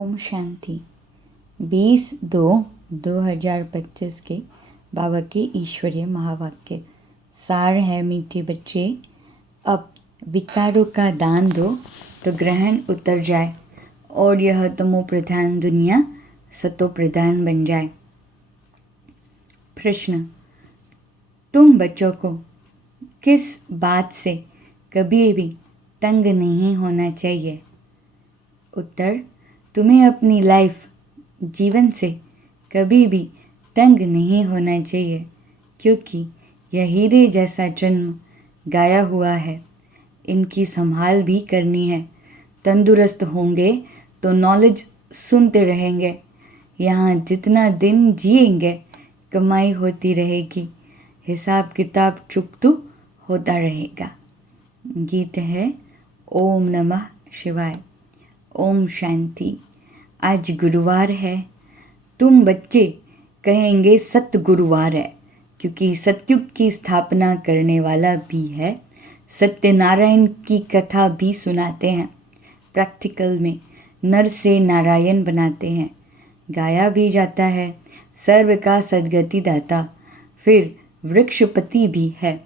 ओम शांति। 20/2/2025 के बाबा के ईश्वरीय महावाक्य सार है। मीठे बच्चे, अब विकारों का दान दो तो ग्रहण उतर जाए और यह तमो प्रधान दुनिया सतो प्रधान बन जाए। प्रश्न: तुम बच्चों को किस बात से कभी भी तंग नहीं होना चाहिए? उत्तर: तुम्हें अपनी लाइफ जीवन से कभी भी तंग नहीं होना चाहिए, क्योंकि यह हीरे जैसा जन्म गाया हुआ है। इनकी संभाल भी करनी है। तंदुरुस्त होंगे तो नॉलेज सुनते रहेंगे। यहाँ जितना दिन जिएंगे कमाई होती रहेगी, हिसाब किताब चुकतू होता रहेगा। गीत है ओम नमः शिवाय। ओम शांति। आज गुरुवार है। तुम बच्चे कहेंगे सत्य गुरुवार है, क्योंकि सतयुग की स्थापना करने वाला भी है। सत्यनारायण की कथा भी सुनाते हैं। प्रैक्टिकल में नर से नारायण बनाते हैं। गाया भी जाता है सर्व का सद्गति दाता, फिर वृक्षपति भी है।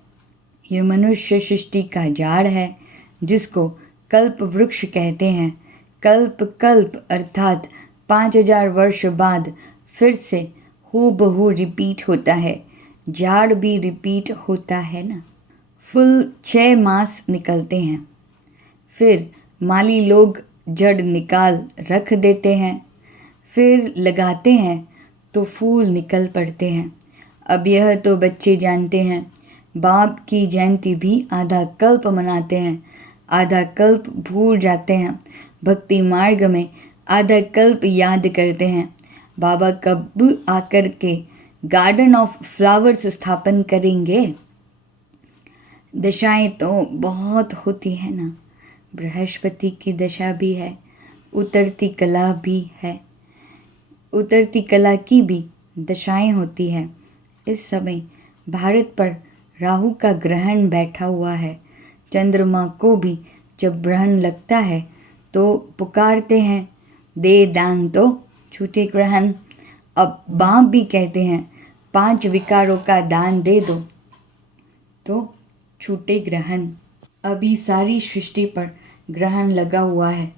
ये मनुष्य सृष्टि का झाड़ है, जिसको कल्प वृक्ष कहते हैं। कल्प कल्प अर्थात 5000 वर्ष बाद फिर से हूबहू रिपीट होता है। झाड़ भी रिपीट होता है ना। फुल 6 मास निकलते हैं, फिर माली लोग जड़ निकाल रख देते हैं, फिर लगाते हैं तो फूल निकल पड़ते हैं। अब यह तो बच्चे जानते हैं। बाप की जयंती भी आधा कल्प मनाते हैं, आधा कल्प भूल जाते हैं। भक्ति मार्ग में आधा कल्प याद करते हैं। बाबा कब आकर के गार्डन ऑफ फ्लावर्स स्थापन करेंगे? दशाएं तो बहुत होती है ना। बृहस्पति की दशा भी है, उतरती कला भी है। उतरती कला की भी दशाएं होती है। इस समय भारत पर राहु का ग्रहण बैठा हुआ है। चंद्रमा को भी जब ग्रहण लगता है तो पुकारते हैं, दे दान तो छूटे ग्रहण। अब बाप भी कहते हैं 5 विकारों का दान दे दो तो छूटे ग्रहण। अभी सारी सृष्टि पर ग्रहण लगा हुआ है।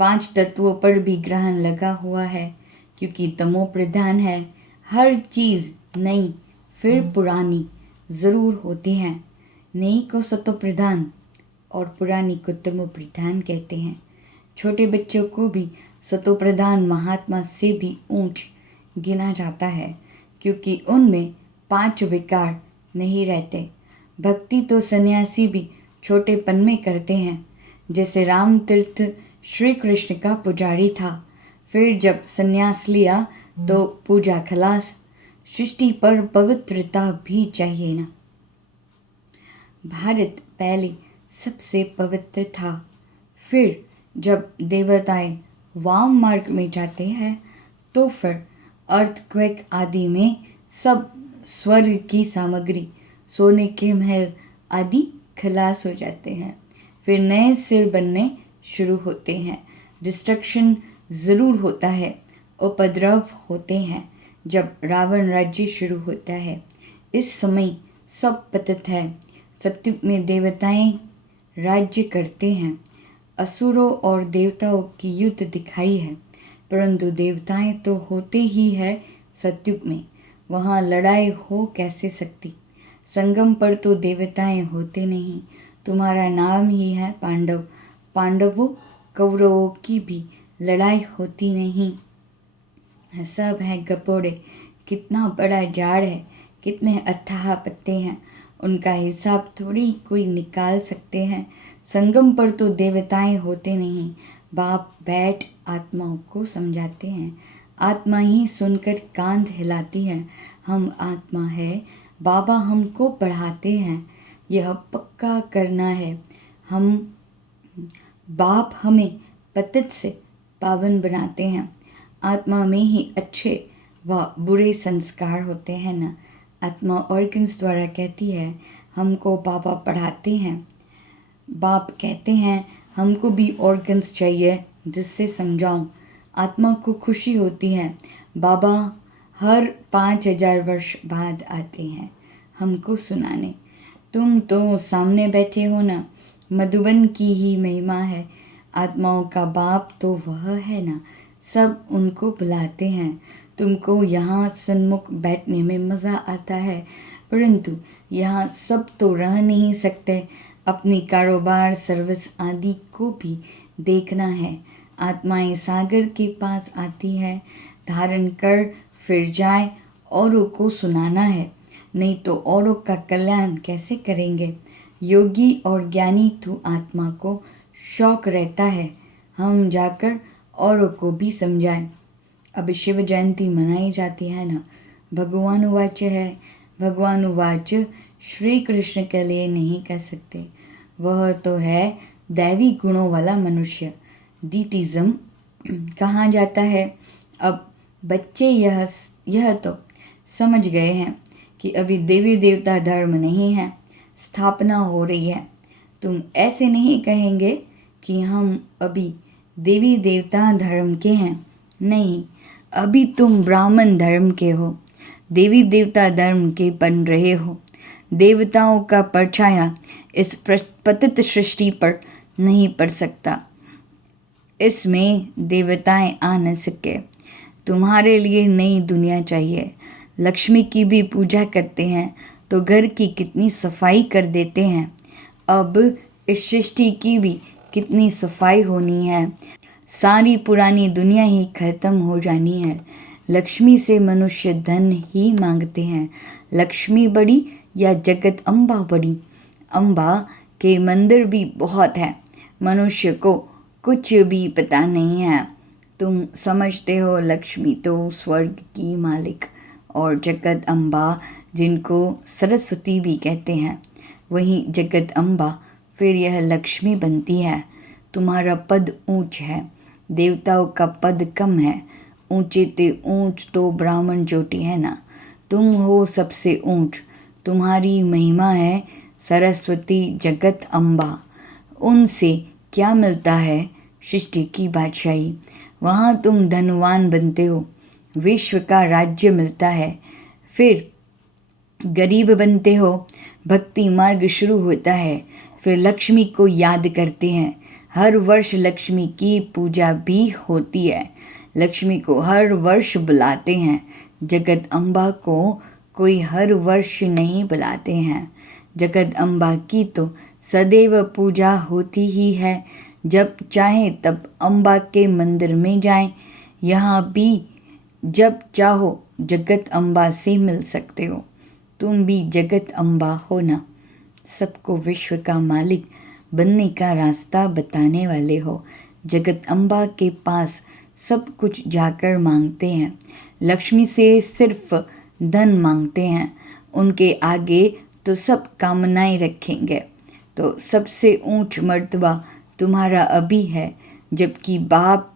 5 तत्वों पर भी ग्रहण लगा हुआ है, क्योंकि तमो प्रधान है। हर चीज़ नई फिर पुरानी ज़रूर होती है। नई को सतो प्रधान और पुरानी को तमो प्रधान कहते हैं। छोटे बच्चों को भी सतो प्रधान महात्मा से भी ऊंच गिना जाता है, क्योंकि उनमें 5 विकार नहीं रहते। भक्ति तो सन्यासी भी छोटेपन में करते हैं। जैसे राम तीर्थ श्री कृष्ण का पुजारी था, फिर जब सन्यास लिया तो पूजा खलास। सृष्टि पर पवित्रता भी चाहिए ना। भारत पहले सबसे पवित्र था, फिर जब देवताएं वाम मार्ग में जाते हैं तो फिर अर्थक्वेक आदि में सब स्वर्ग की सामग्री, सोने के महल आदि खलास हो जाते हैं। फिर नए सिर बनने शुरू होते हैं। डिस्ट्रक्शन ज़रूर होता है, उपद्रव होते हैं। जब रावण राज्य शुरू होता है, इस समय सब पतित है। सतयुग में देवताएं राज्य करते हैं। असुरों और देवताओं की युद्ध दिखाई है, परंतु देवताएं तो होते ही है सतयुग में। वहाँ लड़ाई हो कैसे सकती? संगम पर तो देवताएं होते नहीं। तुम्हारा नाम ही है पांडव। पांडवों कौरवों की भी लड़ाई होती नहीं। सब हैं गपोड़े। कितना बड़ा झाड़ है, कितने अथाह पत्ते हैं, उनका हिसाब थोड़ी कोई निकाल सकते हैं। संगम पर तो देवताएं होते नहीं। बाप बैठ आत्माओं को समझाते हैं। आत्मा ही सुनकर कांध हिलाती है। हम आत्मा है, बाबा हमको पढ़ाते हैं। यह पक्का करना है। हम बाप हमें पतित से पावन बनाते हैं। आत्मा में ही अच्छे व बुरे संस्कार होते हैं ना। आत्मा ऑर्गन्स द्वारा कहती है, हमको बाबा पढ़ाते हैं। बाप कहते हैं हमको भी ऑर्गन्स चाहिए जिससे समझाऊं। आत्मा को खुशी होती है। बाबा हर 5,000 वर्ष बाद आते हैं हमको सुनाने। तुम तो सामने बैठे हो ना, मधुबन की ही महिमा है। आत्माओं का बाप तो वह है ना, सब उनको बुलाते हैं। तुमको यहाँ सन्मुख बैठने में मज़ा आता है, परंतु यहाँ सब तो रह नहीं सकते। अपनी कारोबार सर्विस आदि को भी देखना है। आत्माएं सागर के पास आती है, धारण कर फिर जाए, औरों को सुनाना है, नहीं तो औरों का कल्याण कैसे करेंगे। योगी और ज्ञानी तो आत्मा को शौक रहता है हम जाकर औरों को भी समझाएं। अब शिव जयंती मनाई जाती है ना। भगवानुवाच है, भगवानुवाच श्री कृष्ण के लिए नहीं कह सकते, वह तो है दैवी गुणों वाला मनुष्य। डीटिज्म कहा जाता है। अब बच्चे यह तो समझ गए हैं कि अभी देवी देवता धर्म नहीं है, स्थापना हो रही है। तुम ऐसे नहीं कहेंगे कि हम अभी देवी देवता धर्म के हैं, नहीं, अभी तुम ब्राह्मण धर्म के हो, देवी देवता धर्म के बन रहे हो। देवताओं का परछाया इस पतित सृष्टि पर नहीं पड़ सकता, इसमें देवताएं आ न सके। तुम्हारे लिए नई दुनिया चाहिए। लक्ष्मी की भी पूजा करते हैं तो घर की कितनी सफाई कर देते हैं। अब इस सृष्टि की भी कितनी सफाई होनी है। सारी पुरानी दुनिया ही खत्म हो जानी है। लक्ष्मी से मनुष्य धन ही मांगते हैं। लक्ष्मी बड़ी या जगत अम्बा बड़ी? अम्बा के मंदिर भी बहुत है, मनुष्य को कुछ भी पता नहीं है। तुम समझते हो लक्ष्मी तो स्वर्ग की मालिक और जगत अम्बा जिनको सरस्वती भी कहते हैं, वहीं जगत अम्बा फिर यह लक्ष्मी बनती है। तुम्हारा पद ऊंच है, देवताओं का पद कम है। ऊंचे ते ऊंच तो ब्राह्मण ज्योति है ना, तुम हो सबसे ऊंच। तुम्हारी महिमा है सरस्वती जगत अम्बा। उनसे क्या मिलता है? सृष्टि की बादशाही। वहाँ तुम धनवान बनते हो, विश्व का राज्य मिलता है। फिर गरीब बनते हो, भक्ति मार्ग शुरू होता है। फिर लक्ष्मी को याद करते हैं। हर वर्ष लक्ष्मी की पूजा भी होती है। लक्ष्मी को हर वर्ष बुलाते हैं। जगत अम्बा को कोई हर वर्ष नहीं बुलाते हैं। जगत अम्बा की तो सदैव पूजा होती ही है। जब चाहे तब अम्बा के मंदिर में जाएं। यहाँ भी जब चाहो जगत अम्बा से मिल सकते हो। तुम भी जगत अम्बा हो ना, सबको विश्व का मालिक बनने का रास्ता बताने वाले हो। जगत अम्बा के पास सब कुछ जाकर मांगते हैं। लक्ष्मी से सिर्फ धन मांगते हैं, उनके आगे तो सब कामनाएं रखेंगे। तो सबसे ऊंच मर्तबा तुम्हारा अभी है, जबकि बाप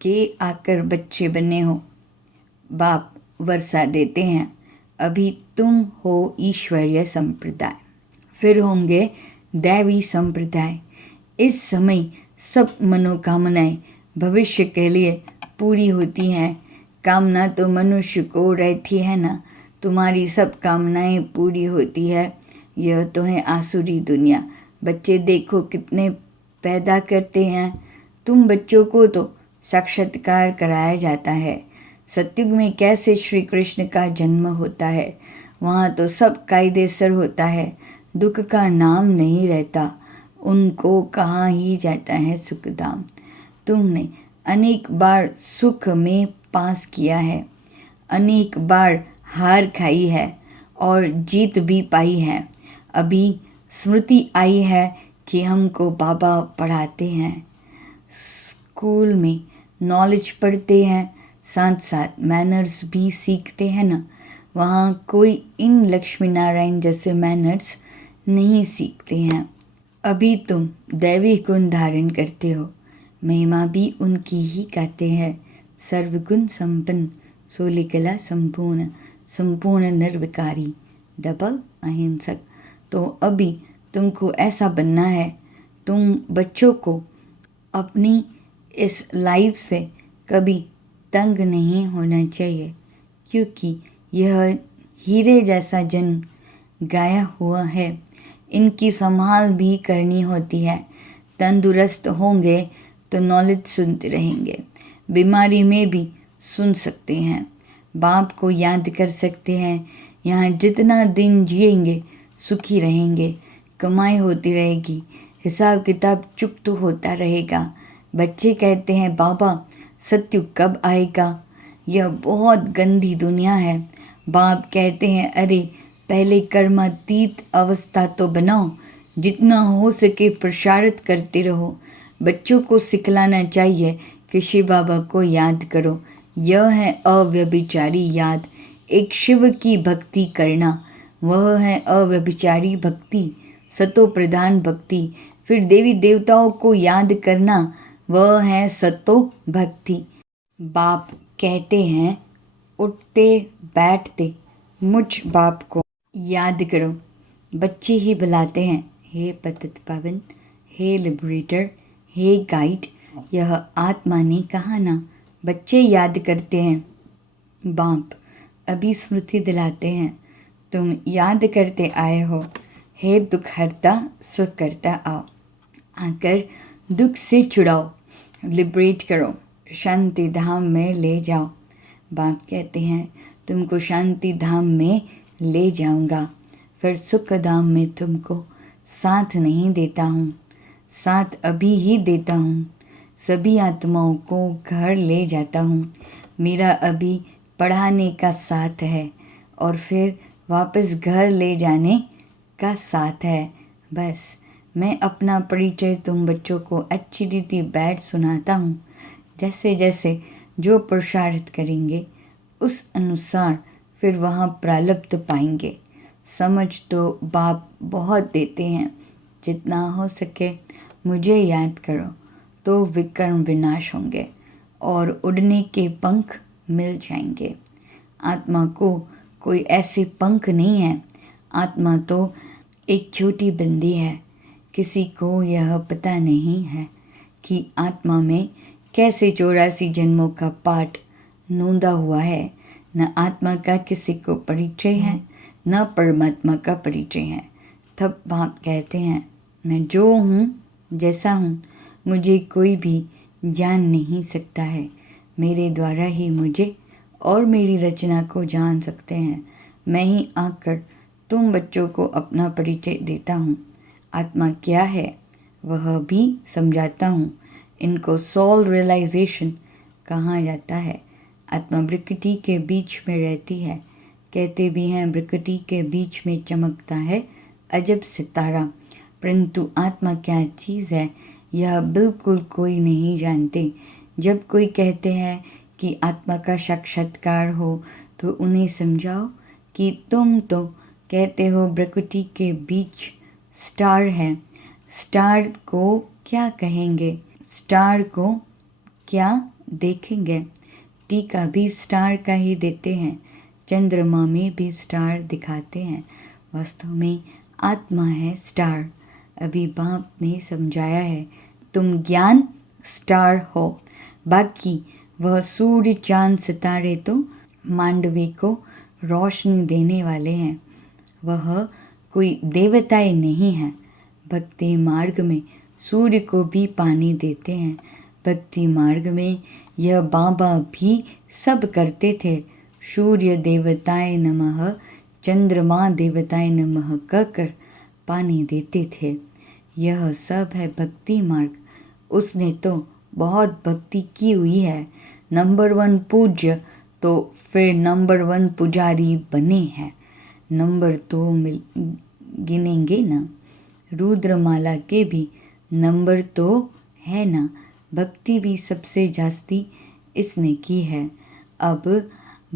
के आकर बच्चे बने हो। बाप वर्षा देते हैं। अभी तुम हो ईश्वरीय संप्रदाय, फिर होंगे दैवी संप्रदाय। इस समय सब मनोकामनाएं भविष्य के लिए पूरी होती हैं। कामना तो मनुष्य को रहती है ना, तुम्हारी सब कामनाएं पूरी होती है। यह तो है आसुरी दुनिया। बच्चे देखो कितने पैदा करते हैं। तुम बच्चों को तो साक्षात्कार कराया जाता है। सतयुग में कैसे श्री कृष्ण का जन्म होता है, वहाँ तो सब कायदेसर होता है। दुख का नाम नहीं रहता, उनको कहाँ ही जाता है सुखधाम। तुमने अनेक बार सुख में पास किया है, अनेक बार हार खाई है और जीत भी पाई है। अभी स्मृति आई है कि हमको बाबा पढ़ाते हैं। स्कूल में नॉलेज पढ़ते हैं, साथ साथ मैनर्स भी सीखते हैं ना। वहाँ कोई इन लक्ष्मी नारायण जैसे मैनर्स नहीं सीखते हैं। अभी तुम दैवी गुण धारण करते हो, महिमा भी उनकी ही गाते हैं। सर्वगुण संपन्न, सोलिकला संपूर्ण, संपूर्ण निर्विकारी, डबल अहिंसक। तो अभी तुमको ऐसा बनना है। तुम बच्चों को अपनी इस लाइफ से कभी तंग नहीं होना चाहिए, क्योंकि यह हीरे जैसा जन्म गाया हुआ है। इनकी संभाल भी करनी होती है। तंदुरुस्त होंगे तो नॉलेज सुनते रहेंगे, बीमारी में भी सुन सकते हैं, बाप को याद कर सकते हैं। यहाँ जितना दिन जिएंगे सुखी रहेंगे, कमाई होती रहेगी, हिसाब किताब चुकता होता रहेगा। बच्चे कहते हैं बाबा सत्युग कब आएगा, यह बहुत गंदी दुनिया है। बाप कहते हैं अरे पहले कर्मातीत अवस्था तो बनाओ, जितना हो सके प्रसारित करते रहो। बच्चों को सिखलाना चाहिए कि शिव बाबा को याद करो। यह है अव्यभिचारी याद, एक शिव की भक्ति करना, वह है अव्यभिचारी भक्ति, सतो प्रधान भक्ति। फिर देवी देवताओं को याद करना, वह है सतो भक्ति। बाप कहते हैं उठते बैठते मुझ बाप को याद करो। बच्चे ही बुलाते हैं हे पतित पावन, हे लिबरेटर, हे गाइड, यह आत्मा ने कहा ना। बच्चे याद करते हैं, बाप अभी स्मृति दिलाते हैं, तुम याद करते आए हो, हे दुख हरता सुख करता आओ। आकर दुख से छुड़ाओ, लिबरेट करो, शांति धाम में ले जाओ। बाप कहते हैं तुमको शांति धाम में ले जाऊंगा, फिर सुख धाम में तुमको साथ नहीं देता हूँ, साथ अभी ही देता हूँ। सभी आत्माओं को घर ले जाता हूँ। मेरा अभी पढ़ाने का साथ है और फिर वापस घर ले जाने का साथ है। बस मैं अपना परिचय तुम बच्चों को अच्छी रीति बैठ सुनाता हूँ। जैसे जैसे जो प्रसारित करेंगे उस अनुसार फिर वहाँ प्रारब्ध पाएंगे। समझ तो बाप बहुत देते हैं, जितना हो सके मुझे याद करो तो विकर्म विनाश होंगे और उड़ने के पंख मिल जाएंगे। आत्मा को कोई ऐसे पंख नहीं है, आत्मा तो एक छोटी बंदी है। किसी को यह पता नहीं है कि आत्मा में कैसे 84 जन्मों का पाठ नोंदा हुआ है। न आत्मा का किसी को परिचय है, न परमात्मा का परिचय है। तब बाप कहते हैं मैं जो हूँ जैसा हूँ, मुझे कोई भी जान नहीं सकता है। मेरे द्वारा ही मुझे और मेरी रचना को जान सकते हैं। मैं ही आकर तुम बच्चों को अपना परिचय देता हूँ। आत्मा क्या है वह भी समझाता हूँ। इनको सोल रियलाइजेशन कहा जाता है। आत्मा प्रकृति के बीच में रहती है। कहते भी हैं प्रकृति के बीच में चमकता है अजब सितारा, परंतु आत्मा क्या चीज़ है यह बिल्कुल कोई नहीं जानते। जब कोई कहते हैं कि आत्मा का साक्षात्कार हो तो उन्हें समझाओ कि तुम तो कहते हो प्रकृति के बीच स्टार है, स्टार को क्या कहेंगे, स्टार को क्या देखेंगे। टीका भी स्टार का ही देते हैं, चंद्रमा में भी स्टार दिखाते हैं। वास्तव में आत्मा है स्टार। अभी बाप ने समझाया है तुम ज्ञान स्टार हो, बाकी वह सूर्य चांद सितारे तो मांडवी को रोशनी देने वाले हैं। वह कोई देवताएं नहीं है। भक्ति मार्ग में सूर्य को भी पानी देते हैं। भक्ति मार्ग में यह बाबा भी सब करते थे। सूर्य देवताय नमः, चंद्रमा देवताय नमः कहकर पानी देते थे। यह सब है भक्ति मार्ग। उसने तो बहुत भक्ति की हुई है। नंबर 1 पूज्य तो फिर नंबर 1 पुजारी बने हैं। नंबर तो गिनेंगे ना, रुद्रमाला के भी नंबर तो है ना। भक्ति भी सबसे जास्ती इसने की है। अब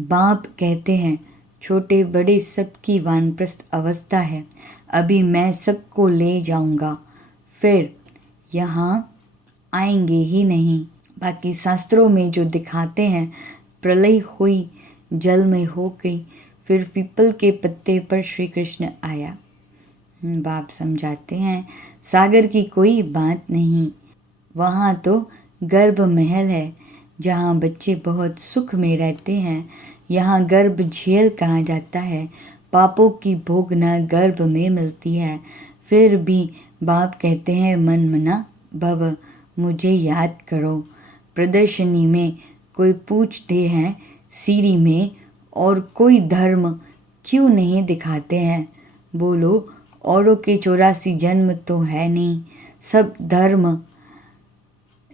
बाप कहते हैं छोटे बड़े सबकी वानप्रस्थ अवस्था है। अभी मैं सबको ले जाऊंगा, फिर यहाँ आएंगे ही नहीं। बाकी शास्त्रों में जो दिखाते हैं प्रलय हुई, जल में हो गई, फिर पीपल के पत्ते पर श्री कृष्ण आया। बाप समझाते हैं, सागर की कोई बात नहीं, वहाँ तो गर्भ महल है जहाँ बच्चे बहुत सुख में रहते हैं। यहाँ गर्भ झेल कहा जाता है, पापों की भोगना गर्भ में मिलती है। फिर भी बाप कहते हैं, मन मना भव, मुझे याद करो। प्रदर्शनी में कोई पूछते हैं, सीढ़ी में और कोई धर्म क्यों नहीं दिखाते हैं? बोलो, औरों के 84 जन्म तो है नहीं, सब धर्म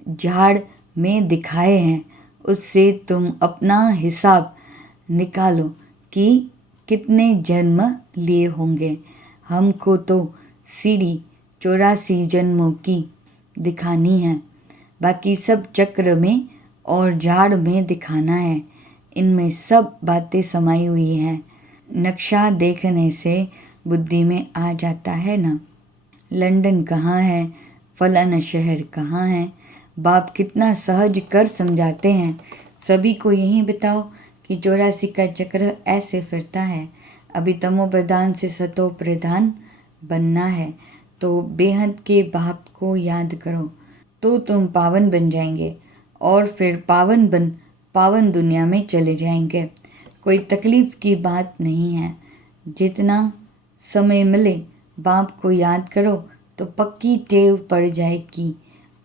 झाड़ में दिखाए हैं। उससे तुम अपना हिसाब निकालो कि कितने जन्म लिए होंगे। हमको तो सीढ़ी 84 जन्मों की दिखानी है, बाकी सब चक्र में और झाड़ में दिखाना है। इनमें सब बातें समाई हुई हैं। नक्शा देखने से बुद्धि में आ जाता है ना। लंदन कहाँ है, फलाना शहर कहाँ है। बाप कितना सहज कर समझाते हैं, सभी को यही बताओ कि 84 का चक्र ऐसे फिरता है। अभी तमो प्रधान से सतो प्रधान बनना है, तो बेहद के बाप को याद करो तो तुम पावन बन जाएंगे और फिर पावन दुनिया में चले जाएंगे। कोई तकलीफ की बात नहीं है। जितना समय मिले बाप को याद करो तो पक्की टेव पड़ जाएगी।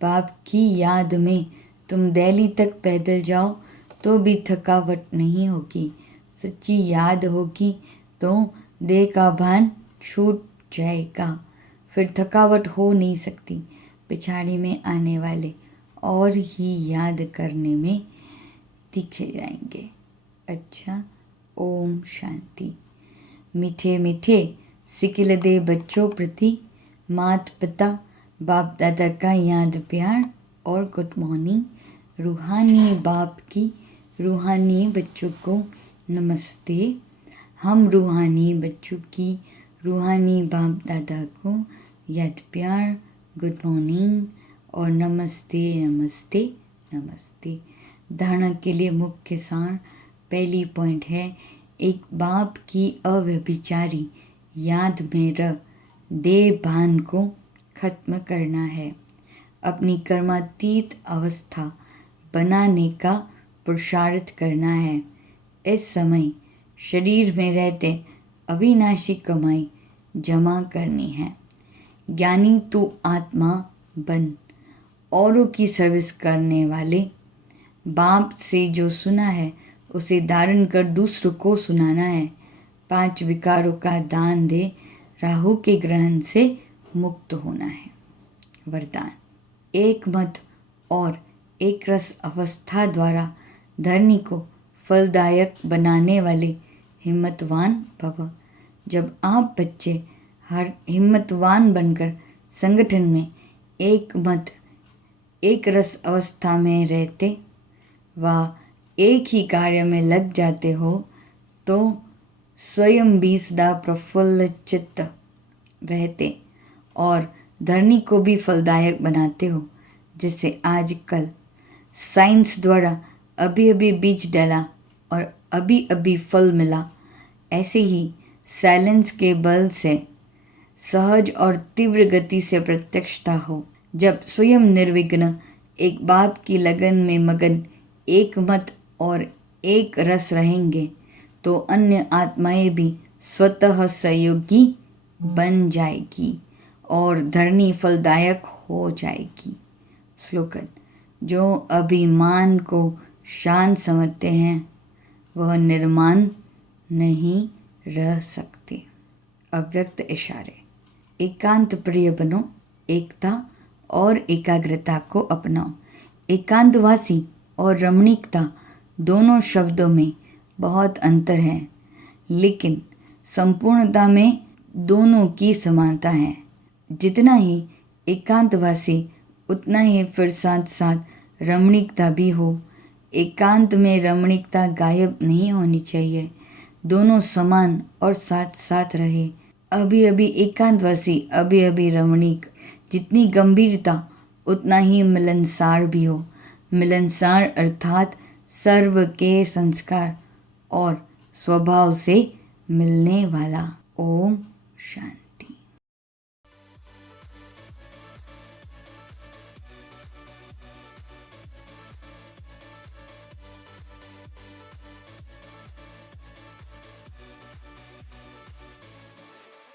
बाप की याद में तुम दिल्ली तक पैदल जाओ तो भी थकावट नहीं होगी। सच्ची याद होगी तो देह का भान छूट जाएगा, फिर थकावट हो नहीं सकती। पिछाड़ी में आने वाले और ही याद करने में दिखे जाएंगे। अच्छा, ओम शांति। मीठे मीठे सिकिल दे बच्चों प्रति मात पिता बाप दादा का याद प्यार और गुड मॉर्निंग। रूहानी बाप की रूहानी बच्चों को नमस्ते। हम रूहानी बच्चों की रूहानी बाप दादा को याद प्यार, गुड मॉर्निंग और नमस्ते नमस्ते नमस्ते। धारणा के लिए मुख्य सार, पहली पॉइंट है, एक बाप की अव्यभिचारी याद में रह देह भान को खत्म करना है। अपनी कर्मातीत अवस्था बनाने का पुरुषार्थ करना है। इस समय शरीर में रहते अविनाशी कमाई जमा करनी है। ज्ञानी तू आत्मा बन, औरों की सर्विस करने वाले। बाप से जो सुना है उसे धारण कर दूसरों को सुनाना है। 5 विकारों का दान दे, राहु के ग्रहण से मुक्त होना है। वरदान, एक मत और एक रस अवस्था द्वारा धरनी को फलदायक बनाने वाले हिम्मतवान भव। जब आप बच्चे हर हिम्मतवान बनकर संगठन में एक मत एक रस अवस्था में रहते व एक ही कार्य में लग जाते हो तो स्वयं भी सदा प्रफुल्ल चित्त रहते और धरनी को भी फलदायक बनाते हो। जिससे आजकल साइंस द्वारा अभी अभी बीज डाला और अभी अभी फल मिला, ऐसे ही साइलेंस के बल से सहज और तीव्र गति से प्रत्यक्षता हो। जब स्वयं निर्विघ्न एक बाप की लगन में मगन एक मत और एक रस रहेंगे तो अन्य आत्माएं भी स्वतः सहयोगी बन जाएगी और धरनी फलदायक हो जाएगी। श्लोकन, जो अभिमान को शान समझते हैं वह निर्माण नहीं रह सकते। अव्यक्त इशारे, एकांत प्रिय बनो, एकता और एकाग्रता को अपनाओ। एकांतवासी और रमणीकता दोनों शब्दों में बहुत अंतर है, लेकिन संपूर्णता में दोनों की समानता है। जितना ही एकांतवासी उतना ही फिर साथ साथ रमणीकता भी हो। एकांत में रमणीकता गायब नहीं होनी चाहिए, दोनों समान और साथ साथ रहे। अभी अभी एकांतवासी, अभी अभी रमणीक। जितनी गंभीरता उतना ही मिलनसार भी हो। मिलनसार अर्थात सर्व के संस्कार और स्वभाव से मिलने वाला। ओम शांति।